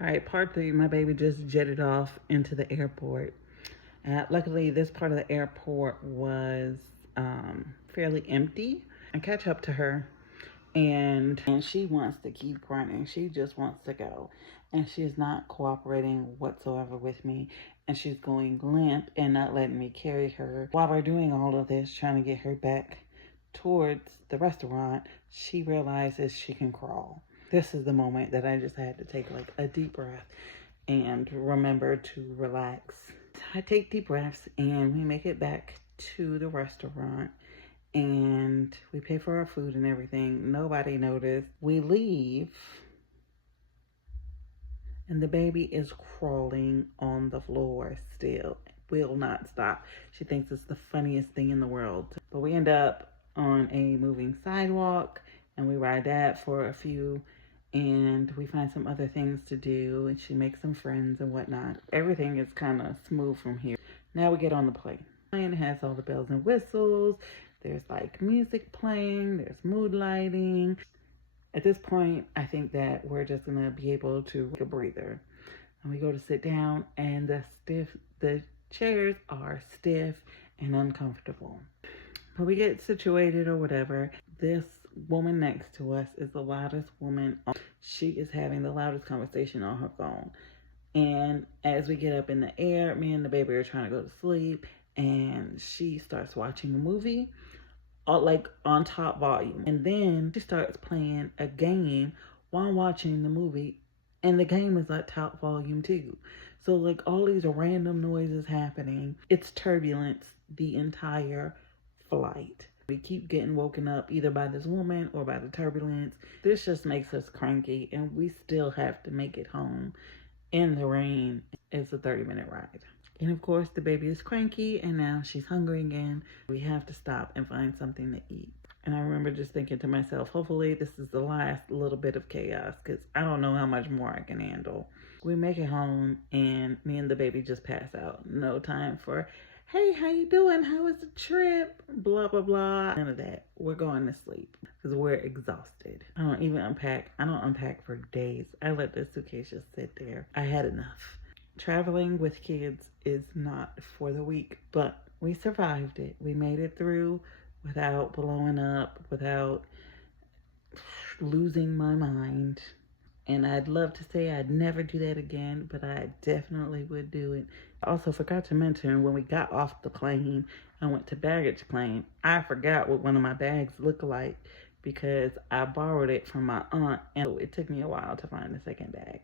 All right, part three, my baby just jetted off into the airport. Luckily, this part of the airport was fairly empty. I catch up to her, and she wants to keep running. She just wants to go. And she's not cooperating whatsoever with me. And she's going limp and not letting me carry her. While we're doing all of this, trying to get her back towards the restaurant, she realizes she can crawl. This is the moment that I just had to take like a deep breath and remember to relax. I take deep breaths and we make it back to the restaurant and we pay for our food and everything. Nobody noticed. We leave and the baby is crawling on the floor still. Will not stop. She thinks it's the funniest thing in the world. But we end up on a moving sidewalk and we ride that for a few and we find some other things to do and she makes some friends and whatnot. Everything is kind of smooth from here. Now we get on the plane. The plane has all the bells and whistles. There's like music playing, there's mood lighting. At this point, I think that we're just gonna be able to take a breather. And we go to sit down and the chairs are stiff and uncomfortable. But we get situated or whatever. This woman next to us is the loudest woman. She is having the loudest conversation on her phone. And as we get up in the air, me and the baby are trying to go to sleep. And she starts watching a movie, like on top volume. And then she starts playing a game while watching the movie. And the game is at top volume too. So like all these random noises happening. It's turbulence the entire flight. We keep getting woken up either by this woman or by the turbulence. This just makes us cranky and we still have to make it home in the rain. It's a 30-minute ride. And of course the baby is cranky and now she's hungry again. We have to stop and find something to eat. And I remember just thinking to myself, hopefully this is the last little bit of chaos because I don't know how much more I can handle. We make it home and me and the baby just pass out. No time for, hey, how you doing? How was the trip? Blah, blah, blah. None of that. We're going to sleep because we're exhausted. I don't even unpack. I don't unpack for days. I let the suitcase just sit there. I had enough. Traveling with kids is not for the weak, but we survived it. We made it through without blowing up, without losing my mind. And I'd love to say I'd never do that again, but I definitely would do it. I also forgot to mention when we got off the plane and went to baggage claim, I forgot what one of my bags looked like because I borrowed it from my aunt and it took me a while to find the second bag.